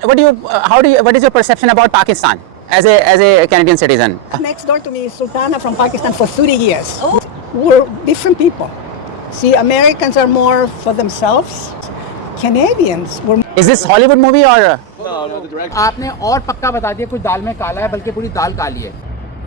What is your perception about Pakistan as a Canadian citizen? Next door to me is Sultana from Pakistan for 30 years. Oh. We're different people. See, Americans are more for themselves. Canadians were... Is this Hollywood movie or? आपने और पक्का बता दिया कुछ दाल में काला है, बल्कि पूरी दाल काली है।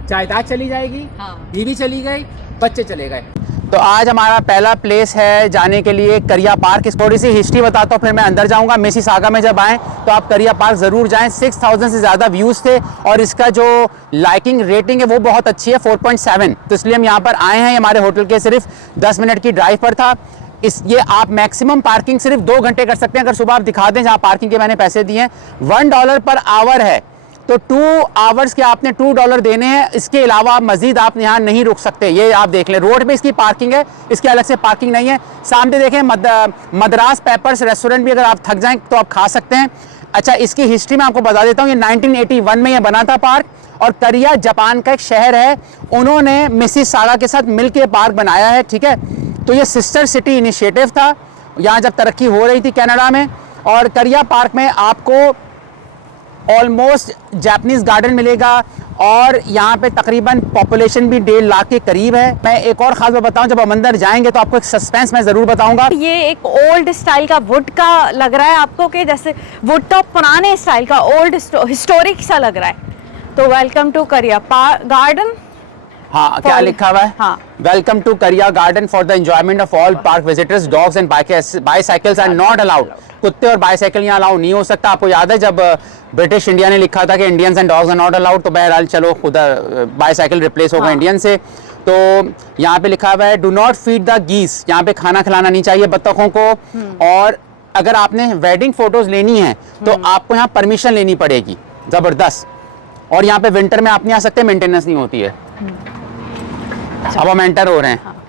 जायदाद चली जाएगी, बीवी चली गई, बच्चे चले गए। तो आज हमारा पहला प्लेस है जाने के लिए करिया पार्क। थोड़ी सी हिस्ट्री बताता हूँ फिर मैं अंदर जाऊंगा। मिसिसागा में जब आएँ तो आप करिया पार्क ज़रूर जाएं। 6000 से ज़्यादा व्यूज़ थे और इसका जो लाइकिंग रेटिंग है वो बहुत अच्छी है, 4.7। तो इसलिए हम यहाँ पर आए हैं। हमारे होटल के सिर्फ 10 मिनट की ड्राइव पर था। ये आप मैक्सिमम पार्किंग सिर्फ 2 घंटे कर सकते हैं। अगर सुबह आप दिखा दें जहाँ पार्किंग के मैंने पैसे दिए हैं, $1 पर आवर है, तो 2 आवर्स के आपने $2 देने हैं। इसके अलावा मजीद आप यहाँ नहीं रुक सकते। ये आप देख लें, रोड पे इसकी पार्किंग है, इसके अलग से पार्किंग नहीं है। सामने देखें मद्रास पेपर्स रेस्टोरेंट भी, अगर आप थक जाएं तो आप खा सकते हैं। अच्छा, इसकी हिस्ट्री में आपको बता देता हूँ। ये 1981 में ये बना था पार्क, और करिया जापान का एक शहर है, उन्होंने मिसिसागा के साथ मिलकर पार्क बनाया है। ठीक है, तो ये सिस्टर सिटी इनिशिएटिव था यहाँ जब तरक्की हो रही थी कनाडा में। और करिया पार्क में आपको ऑलमोस्ट जापानीज़ गार्डन मिलेगा और यहाँ पे तकरीबन पॉपुलेशन भी 1.5 लाख के करीब है। मैं एक और ख़ास बात बताऊँ, जब हम अंदर जाएंगे तो आपको एक सस्पेंस मैं ज़रूर बताऊँगा। ये एक ओल्ड स्टाइल का वुड का लग रहा है आपको, कि जैसे वुड तो पुराने स्टाइल का ओल्ड हिस्टोरिक सा लग रहा है। तो वेलकम टू करिया गार्डन। हाँ, क्या लिखा हुआ है? हाँ, वेलकम टू करिया garden for the enjoyment of all park visitors. Dogs and bicycles are not allowed. कुत्ते और बाईसाइकिल यहाँ अलाउ नहीं हो सकता। आपको याद है जब ब्रिटिश इंडिया ने लिखा था कि Indians and dogs are not allowed, तो बहरहाल चलो उधर बाईसाइकिल रिप्लेस होगा इंडियन से। तो यहाँ पे लिखा हुआ है डू नॉट फीड द गीस। यहाँ पे खाना खिलाना नहीं चाहिए बत्तखों को। और अगर आपने वेडिंग फोटोज लेनी है तो आपको यहाँ परमिशन लेनी पड़ेगी, जबरदस्त। और यहाँ पे विंटर में आप नहीं आ सकते, मेंटेनेंस नहीं होती है। अब हम एंटर हो रहे हैं।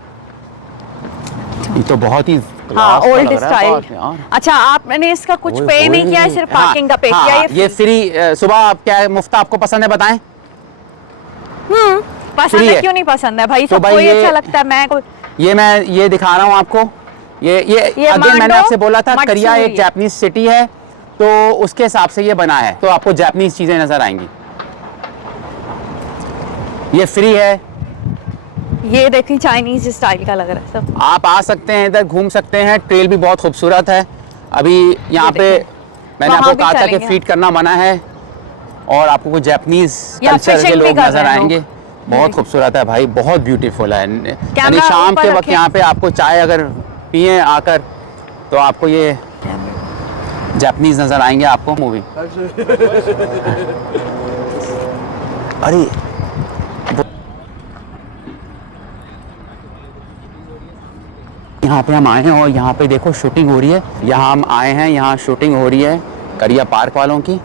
ये तो बहुत ही ओल्ड स्टाइल। अच्छा, आपने इसका कुछ पे नहीं किया है, सिर्फ पार्किंग का पे किया है। ये फ्री। सुबह आप क्या मुफ्त आपको पसंद है बताएं? पसंद है, क्यों नहीं पसंद है भाई, सबको ये अच्छा लगता है। मैं ये दिखा रहा हूँ आपको। ये अगेन मैंने आपसे बोला था करिया एक जापानीज सिटी है, तो उसके हिसाब से ये बना है, तो आपको जापानीज चीजें नजर आएंगी। ये फ्री है। ये देखिए चाइनीज स्टाइल का लग रहा है सब। आप आ सकते हैं, इधर घूम सकते हैं। ट्रेल भी बहुत खूबसूरत है। अभी यहाँ पे मैंने आपको कहा था कि फीड करना मना है, और आपको कुछ जापानीज कल्चर के लोग नजर आएंगे। बहुत खूबसूरत है भाई, बहुत ब्यूटीफुल है। यानी शाम के वक्त यहाँ पे आपको चाय अगर पिए आकर, तो आपको ये जापानीज नजर आएंगे आपको। मूवी अरे यहाँ पे हम आए हैं और यहाँ पे देखो शूटिंग हो रही है। यहाँ हम आए हैं, यहाँ शूटिंग हो रही है करिया पार्क वालों की।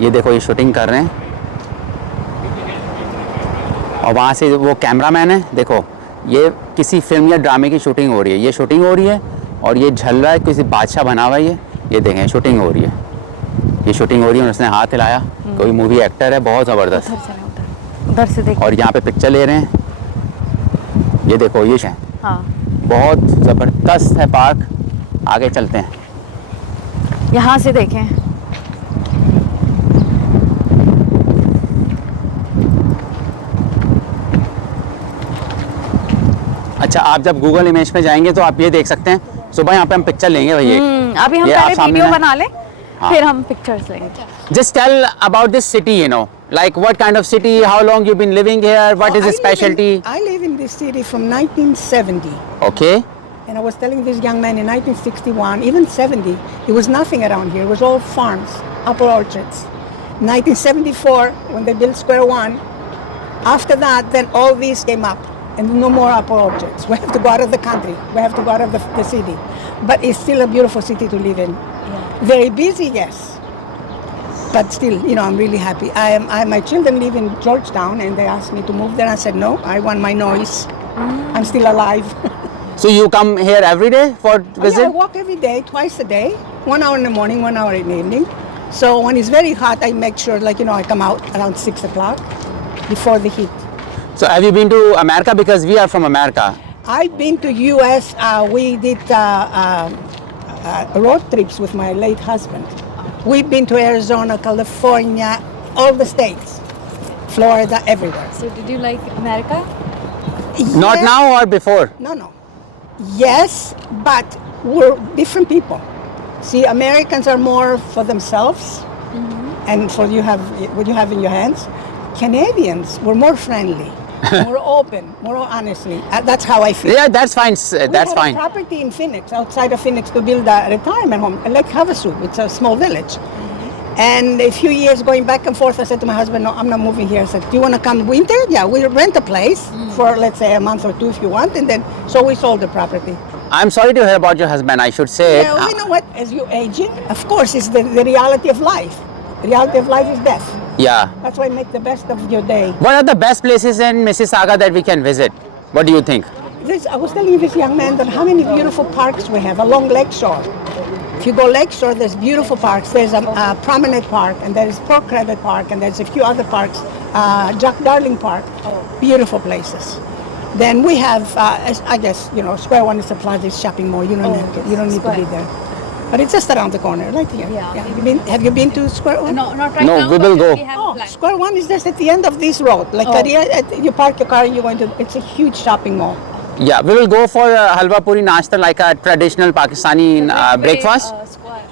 ये देखो, ये शूटिंग कर रहे हैं, और वहाँ से वो कैमरामैन है। देखो, ये किसी फिल्म या ड्रामे की शूटिंग हो रही है। ये शूटिंग हो रही है और ये झल रहा है, किसी बादशाह बना हुआ है। ये देखें, शूटिंग हो रही है। ये शूटिंग हो रही है, उसने हाथ हिलाया। कोई मूवी एक्टर है, बहुत ज़बरदस्त। उधर से देखो। और यहाँ पे पिक्चर ले रहे हैं। ये देखो, ये है। हाँ, बहुत ज़बरदस्त है पार्क। आगे चलते हैं, यहाँ से देखें। अच्छा, आप जब गूगल इमेज पे जाएंगे तो आप ये देख सकते हैं। सुबह यहाँ पे हम पिक्चर लेंगे भैया। अभी हम पहले वीडियो बना लें, फिर हम पिक्चर्स लेंगे। Just tell about this city, like what kind of city, how long you've been living here, what is the specialty? I live in this city from 1970. Okay. And I was telling this young man in 1961, even 70, it was nothing around here. It was all farms, apple orchards. 1974, when they built Square One, after that, then all these came up. And no more apple orchards. We have to go out of the country. We have to go out of the city. But it's still a beautiful city to live in. Yeah. Very busy, yes. But still, I'm really happy. My children live in Georgetown, and they asked me to move there. I said, no, I want my noise. I'm still alive. So you come here every day for visit? Yeah, I walk every day, twice a day. 1 hour in the morning, 1 hour in the evening. So when it's very hot, I make sure, I come out around 6 o'clock before the heat. So have you been to America? Because we are from America. I've been to US. We did road trips with my late husband. We've been to Arizona, California, all the states, Florida, everywhere. So did you like America? Not Yes. now or before? No. Yes, but we're different people. See, Americans are more for themselves and for what you have in your hands. Canadians were more friendly, more open, more honestly. That's how I feel. Yeah, that's fine. We That's had fine. a property in Phoenix, outside of Phoenix, to build a retirement home, like Havasu. It's a small village. And a few years going back and forth, I said to my husband, no, I'm not moving here. I said, do you want to come winter? Yeah, we'll rent a place for, let's say, a month or two if you want. And then, so we sold the property. I'm sorry to hear about your husband. I should say. Yeah, you know what? As you aging, of course, it's the reality of life. The reality of life is death. Yeah. That's why make the best of your day. What are the best places in Mississauga that we can visit? What do you think? I was telling this young man that how many beautiful parks we have along Lakeshore. If you go Lakeshore, there's beautiful parks. There's a Promenade Park, and there's Port Credit Park, and there's a few other parks. Jack Darling Park, beautiful places. Then we have, I guess, Square One is a Plaza shopping mall. You don't need to be there. But it's just around the corner, right here. Yeah. Have you been to Square One? No, not right No, now. we will but go. We have Oh, plans. Square One is just at the end of this road. Like you park your car and you're going to. It's a huge shopping mall. Yeah, we will go for halwa puri nashta, like a traditional Pakistani breakfast.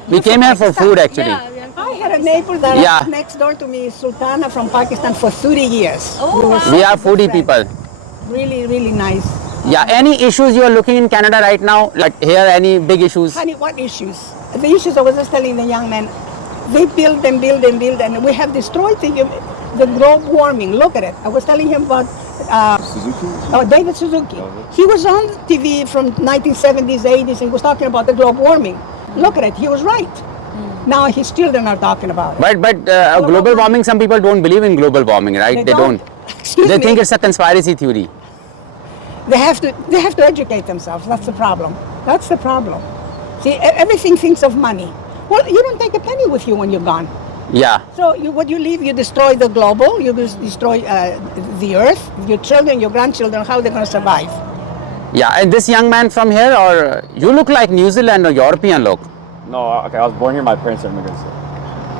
We came here for food actually. I had a neighbor that Yeah. next door to me, Sultana from Pakistan, for 30 years. Oh, We were wow. We are such good foodie friends. people. Really, really nice. Yeah, any issues you are looking in Canada right now? Like here, any big issues? Honey, what issues? The issues I was just telling the young man, they build and build and build, and we have destroyed the globe warming. Look at it. I was telling him about David Suzuki. He was on TV from 1970s, 80s, and he was talking about the globe warming. Look at it. He was right. Now his children are talking about it. But global warming, some people don't believe in global warming, right? They don't. Excuse They me. think it's a conspiracy theory. They have to educate themselves. That's the problem. That's the problem. See, everything thinks of money. Well, you don't take a penny with you when you're gone. Yeah. So what you leave, you destroy the global, you destroy the earth, your children, your grandchildren, how they're going to survive. Yeah, and this young man from here, or you look like New Zealand or European look. No, okay, I was born here. My parents are immigrants.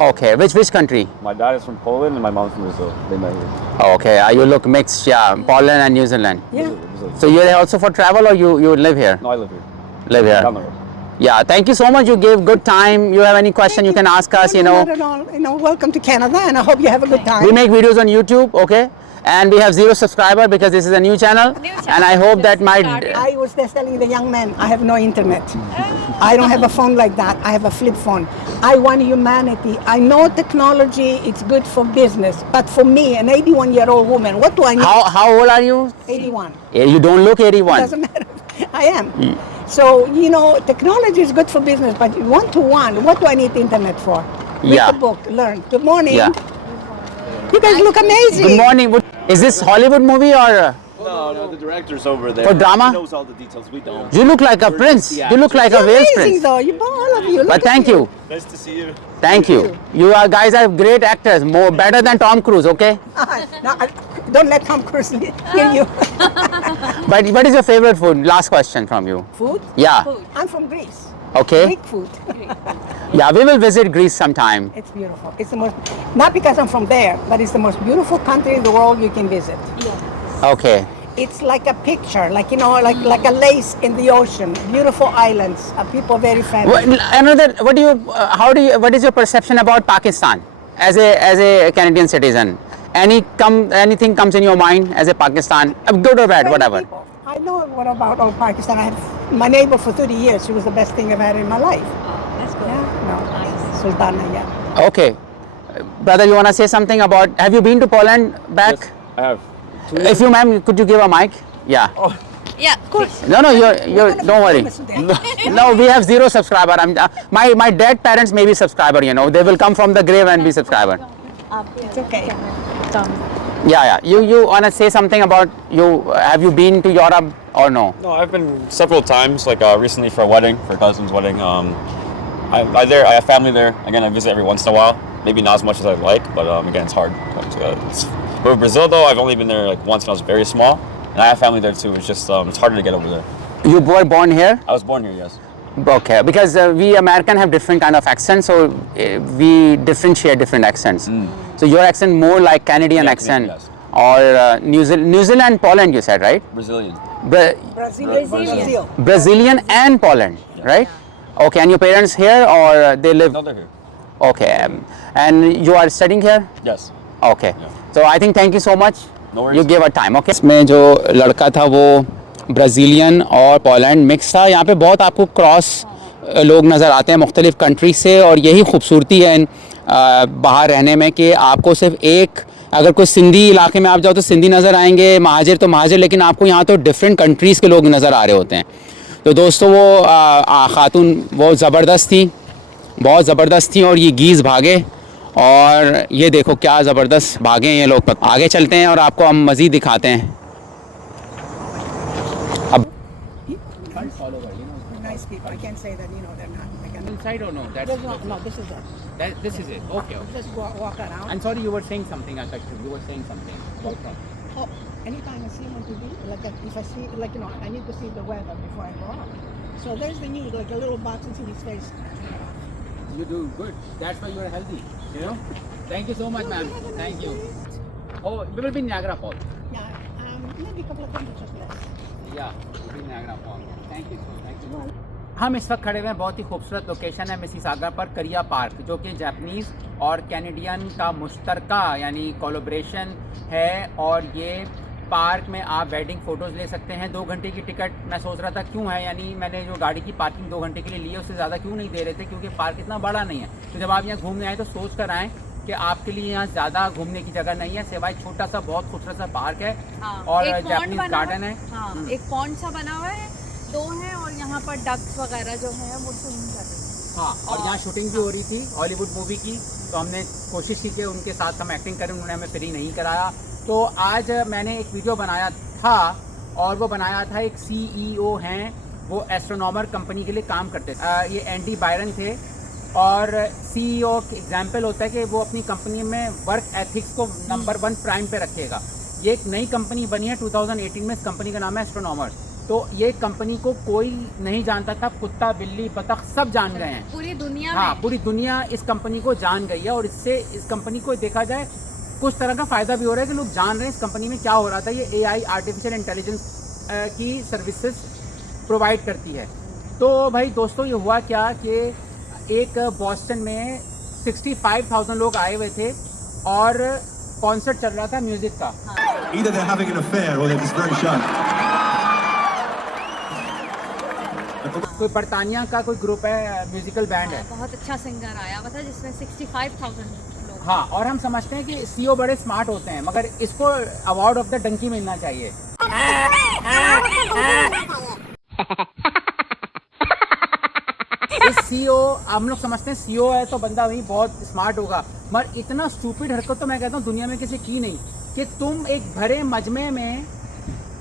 Okay, which country? My dad is from Poland and my mom's from Brazil. They met here. Oh, okay, you look mixed, yeah, Poland and New Zealand. Yeah. Brazil. So you're here also for travel or you live here? No, I live here. Live here. Down the road. Yeah, thank you so much. You gave good time. You have any question, you can ask us, No, not at all. Welcome to Canada, and I hope you have a good time. We make videos on YouTube, okay? And we have 0 subscriber because this is a new channel. And I hope that my... I was just telling the young man, I have no internet. I don't have a phone like that. I have a flip phone. I want humanity. I know technology, it's good for business. But for me, an 81-year-old woman, what do I need? How old are you? 81. Yeah, you don't look 81. Doesn't matter. I am. So, technology is good for business, but one-to-one, what do I need the internet for? Read Yeah. the book, learn. Good morning. Yeah. You guys look amazing. Good morning. Is this Hollywood movie or... No, the director's over there. For drama? He knows all the details. We don't. You look like a prince. You look like a You're Wales amazing, prince. though. All of you. Look But at thank you. Nice to see you. Thank you. You are guys are great actors. More better than Tom Cruise, okay? No, don't let Tom Cruise hear you. But what is your favorite food? Last question from you. Food? Yeah. I'm from Greece. Okay. Greek food. Yeah, we will visit Greece sometime. It's beautiful. It's the most, not because I'm from there, but it's the most beautiful country in the world you can visit. Okay. It's like a picture, like like a lace in the ocean. Beautiful islands. People very friendly. What is your perception about Pakistan as a Canadian citizen? Anything comes in your mind as a Pakistan, good or bad, Friendly whatever. people. I know what about old Pakistan. I had my neighbor for 30 years. She was the best thing I've had in my life. That's good. Yeah, no, Sultana, yeah. Okay. Brother, you want to say something about, have you been to Poland back? Yes, I have. If you, ma'am, could you give a mic? Yeah. Yeah. Of course. No, you're don't worry. No, we have 0 subscriber. My dead parents may be subscriber, They will come from the grave and be subscriber. It's okay. Yeah. You want to say something about have you been to Europe or no? No, I've been several times, like recently for a wedding, for a cousin's wedding. I have family there. Again, I visit every once in a while. Maybe not as much as I'd like, but again, it's hard. But with Brazil, though, I've only been there like once when I was very small. And I have family there too. It's just, it's harder to get over there. You were born here? I was born here, yes. Okay, because we American have different kind of accents, so we differentiate different accents. So your accent more like Canadian Yeah, accent, Canadian, or New Zealand, Poland. You said right? Brazilian. Brazil. Brazilian and Poland, right? Okay, and your parents here or they live? No, they're here. Okay, and you are studying here? Yes. Okay, so I think thank you so much. No worries. You gave our time. Okay. इसमें जो लड़का था वो Brazilian और Poland mix था. यहाँ पे बहुत आपको क्रॉस लोग नज़र आते हैं मुख्तलिफ़ कंट्री से, और यही खूबसूरती है इन बाहर रहने में कि आपको सिर्फ एक, अगर कोई सिंधी इलाके में आप जाओ तो सिंधी नज़र आएंगे, महाजिर तो महाजिर, लेकिन आपको यहाँ तो डिफरेंट कंट्रीज़ के लोग नज़र आ रहे होते हैं. तो दोस्तों वो ख़ातून वो ज़बरदस्त थी, बहुत ज़बरदस्त थी, और ये गीज़ भागे, और ये देखो क्या ज़बरदस्त भागे हैं ये लोग. आगे चलते हैं और आपको हम मज़ीद दिखाते हैं. अब Nice people. I can't say that, they're not. Inside or no? No, this is it. This is it. Okay. Just walk around. I'm sorry, you were saying something. I cut you. You were saying something. What from? Oh, anytime I see him on TV, if I see, I need to see the weather before I go out. So there's the news, like a little box into his face. You do good. That's why you are healthy. Thank you so much, ma'am. Thank you. Oh, we will be in Niagara Falls. Yeah, maybe a couple of temperatures less. Yeah, we'll be in Niagara Falls. Thank you. हम इस वक्त खड़े हुए हैं, बहुत ही खूबसूरत location है Mississauga पर, करिया पार्क, जो कि जापानीज़ और कैनेडियन का मुश्तरका यानी कोलैबोरेशन है. और ये पार्क में आप वेडिंग फ़ोटोज़ ले सकते हैं. 2 घंटे की टिकट. मैं सोच रहा था क्यों है, यानी मैंने जो गाड़ी की पार्किंग 2 घंटे के लिए ली है उससे ज़्यादा क्यों नहीं दे रहे थे, क्योंकि पार्क इतना बड़ा नहीं है. तो जब आप यहाँ घूमने आए तो सोच कर आएँ कि आपके लिए यहाँ ज़्यादा घूमने की जगह नहीं है, सिवाय छोटा सा बहुत खूबसूरत सा पार्क है. हाँ, और एक जापानीज़ गार्डन है. हाँ, एक पॉन्ड सा बना हुआ है, 2 हैं, और यहाँ पर डक्स वगैरह जो है वो स्विम कर रहे हैं. हाँ, और यहाँ शूटिंग भी हो रही थी हॉलीवुड मूवी की, तो हमने कोशिश की कि उनके साथ हम एक्टिंग करें, उन्होंने हमें फ्री नहीं कराया. तो आज मैंने एक वीडियो बनाया था, और वो बनाया था एक CEO हैं, वो एस्ट्रोनॉमर कंपनी के लिए काम करते थे. ये एंडी बायरन थे. और CEO एग्जाम्पल होता है कि वो अपनी कंपनी में वर्क एथिक्स को नंबर 1 प्राइम पे रखेगा. ये एक नई कंपनी बनी है 2018 में. इस कंपनी का नाम है एस्ट्रोनॉमर. तो ये कंपनी को कोई नहीं जानता था, कुत्ता बिल्ली बतख सब जान गए हैं पूरी दुनिया हाँ, में. पूरी दुनिया इस कंपनी को जान गई है. और इससे इस कंपनी को देखा जाए कुछ तरह का फ़ायदा भी हो रहा है कि लोग जान रहे हैं इस कंपनी में क्या हो रहा था. ये AI आर्टिफिशियल इंटेलिजेंस की सर्विसेज प्रोवाइड करती है. तो भाई दोस्तों, ये हुआ क्या कि एक बॉस्टन में 65,000 लोग आए हुए थे, और कॉन्सर्ट चल रहा था म्यूज़िक का. Either they're having an affair or they're just very shy. कोई बरतानिया का कोई ग्रुप है, म्यूजिकल बैंड है. बहुत अच्छा सिंगर आया हुआ था जिसमें 65,000 लोग. हाँ, और हम समझते हैं कि CEO बड़े स्मार्ट होते हैं, मगर इसको अवार्ड ऑफ द डंकी मिलना चाहिए. इस CEO, हम लोग समझते हैं CEO है तो बंदा वही बहुत स्मार्ट होगा, मगर इतना स्टूपिड हरकत तो मैं कहता हूँ दुनिया में किसी की नहीं, कि तुम एक भरे मजमे में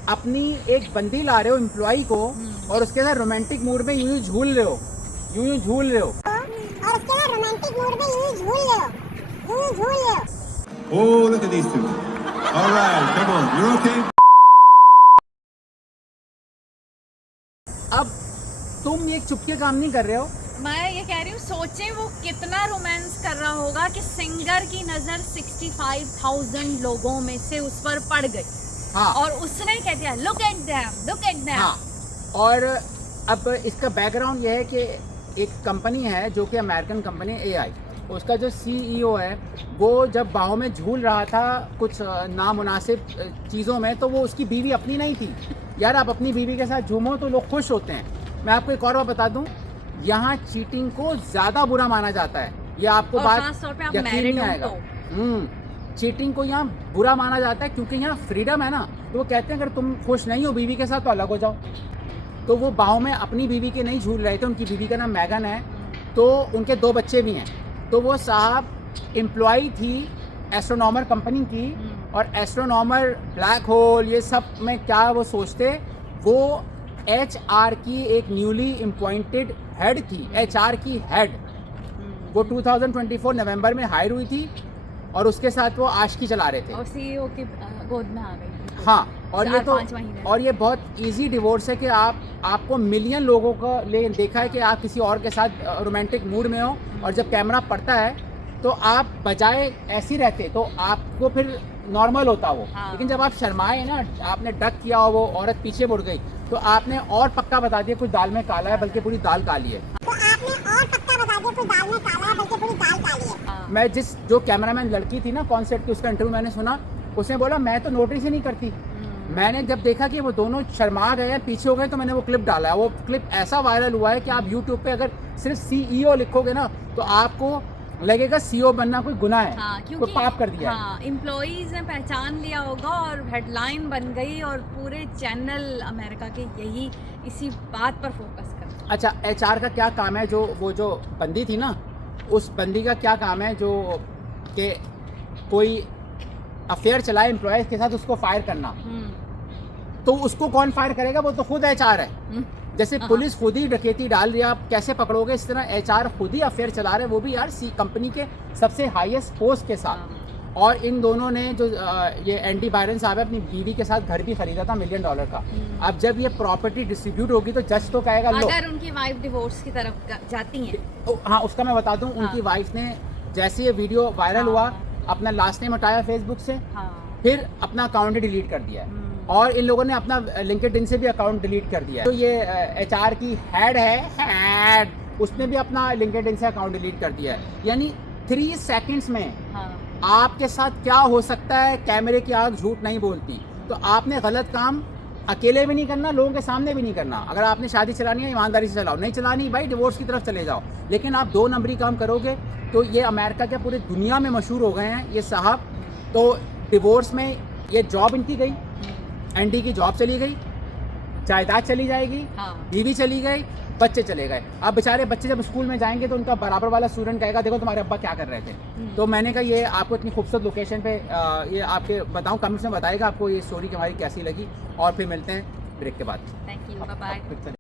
अपनी एक बंदी ला रहे हो एम्प्लॉई को, और उसके साथ रोमांटिक मूड में यूं झूल रहे हो, यूं झूल रहे हो. और उसके बाद रोमांटिक मूड में यूं झूल रहे हो. Oh, look at these two. All right, come on, you're okay. अब तुम ये चुपके काम नहीं कर रहे हो. मैं ये कह रही हूँ, सोचें वो कितना रोमांस कर रहा होगा कि सिंगर की नज़र 65,000 लोगों में से उस पर पड़ गई. हाँ. और उसने कह दिया लुक एट देम. हाँ, और अब इसका बैकग्राउंड ये है कि एक कंपनी है जो कि अमेरिकन कंपनी AI, उसका जो CEO है वो जब बाहों में झूल रहा था कुछ नामुनासिब चीज़ों में, तो वो उसकी बीवी अपनी नहीं थी. यार, आप अपनी बीवी के साथ झूमो तो लोग खुश होते हैं. मैं आपको एक और बात बता दूं, यहाँ चीटिंग को ज़्यादा बुरा माना जाता है. ये आपको बात यकीन नहीं आएगा. चीटिंग को यहाँ बुरा माना जाता है क्योंकि यहाँ फ्रीडम है ना. तो वो कहते हैं अगर तुम खुश नहीं हो बीवी के साथ तो अलग हो जाओ. तो वो बाहों में अपनी बीवी के नहीं झूल रहे थे. उनकी बीवी का नाम मैगन है, तो उनके 2 बच्चे भी हैं. तो वो साहब एम्प्लॉई थी एस्ट्रोनॉमर कंपनी की, और एस्ट्रोनॉमर ब्लैक होल ये सब में क्या वो सोचते, वो HR की एक न्यूली अपॉइंटेड हेड थी. HR की हेड वो 2024 नवंबर में हायर हुई थी, और उसके साथ वो आशिकी चला रहे थे. और CEO की गोद में आ गई. हाँ, और ये तो 4-5 महीने। और ये बहुत इजी डिवोर्स है कि आपको मिलियन लोगों का देखा है कि आप किसी और के साथ रोमांटिक मूड में हो और जब कैमरा पड़ता है तो आप बजाय ऐसे रहते तो आपको फिर नॉर्मल होता वो, हाँ। लेकिन जब आप शर्माए ना, आपने डक किया हो, वो औरत पीछे मुड़ गई तो आपने और पक्का बता दिया कुछ दाल में काला है, बल्कि पूरी दाल काली है। तो आपने और पक्का बता दिया कोई दाल में काला है बल्कि पूरी दाल काली है। हाँ। मैं जो कैमरामैन लड़की थी ना कॉन्सर्ट की, उसका इंटरव्यू मैंने सुना, उसने बोला मैं तो नोटिस ही नहीं करती। मैंने जब देखा कि वो दोनों शर्मा गए पीछे हो गए तो मैंने वो क्लिप डाला है। वो क्लिप ऐसा वायरल हुआ है कि आप यूट्यूब पे अगर सिर्फ CEO लिखोगे ना तो आपको लगेगा CEO बनना कोई गुनाह है, हाँ, कोई क्योंकि पाप कर दिया है। हाँ, एम्प्लॉइज ने पहचान लिया होगा और हेडलाइन बन गई और पूरे चैनल अमेरिका के यही इसी बात पर फोकस कर। अच्छा, HR का क्या काम है? जो बंदी थी ना, उस बंदी का क्या काम है जो कि कोई अफेयर चलाए एम्प्लॉयज़ के साथ, उसको फायर करना। तो उसको कौन फायर करेगा? वो तो खुद HR है। जैसे पुलिस खुद ही डकैती डाल रही है, आप कैसे पकड़ोगे? इस तरह HR खुद ही अफेयर चला रहे हैं, वो भी यार कंपनी के सबसे हाईएस्ट पोस्ट के साथ। और इन दोनों ने जो ये एंडी बायरन साहब है, अपनी बीवी के साथ घर भी खरीदा था $1 मिलियन का। अब जब ये प्रॉपर्टी डिस्ट्रीब्यूट होगी तो जज तो कहेगा लो। अगर उनकी वाइफ डिवोर्स की तरफ जाती हैं, हाँ, उसका मैं बता दूं, उनकी वाइफ ने जैसे ये वीडियो वायरल हुआ अपना लास्ट नेम हटाया फेसबुक से, फिर अपना अकाउंट डिलीट कर दिया है। और इन लोगों ने अपना लिंक्डइन से भी अकाउंट डिलीट कर दिया है। तो ये HR की हेड उसने भी अपना लिंक्डइन से अकाउंट डिलीट कर दिया है। यानी 3 सेकंड्स में आपके साथ क्या हो सकता है, कैमरे की आँख झूठ नहीं बोलती। तो आपने गलत काम अकेले भी नहीं करना, लोगों के सामने भी नहीं करना। अगर आपने शादी चलानी है ईमानदारी से चलाओ, नहीं चलानी भाई डिवोर्स की तरफ चले जाओ। लेकिन आप 2 नंबरी काम करोगे तो ये अमेरिका के पूरी दुनिया में मशहूर हो गए हैं ये साहब। तो डिवोर्स में ये जॉब इनकी गई, एंडी की जॉब चली गई, जायदाद चली जाएगी, बीवी चली गई, बच्चे चले गए। अब बेचारे बच्चे जब स्कूल में जाएंगे तो उनका बराबर वाला स्टूडेंट कहेगा देखो तुम्हारे अब्बा क्या कर रहे थे। तो मैंने कहा ये आपको इतनी खूबसूरत लोकेशन पे ये आपके बताऊं, कमेंट्स में बताएगा आपको ये स्टोरी हमारी कैसी लगी। और फिर मिलते हैं ब्रेक के बाद। Thank you, bye bye.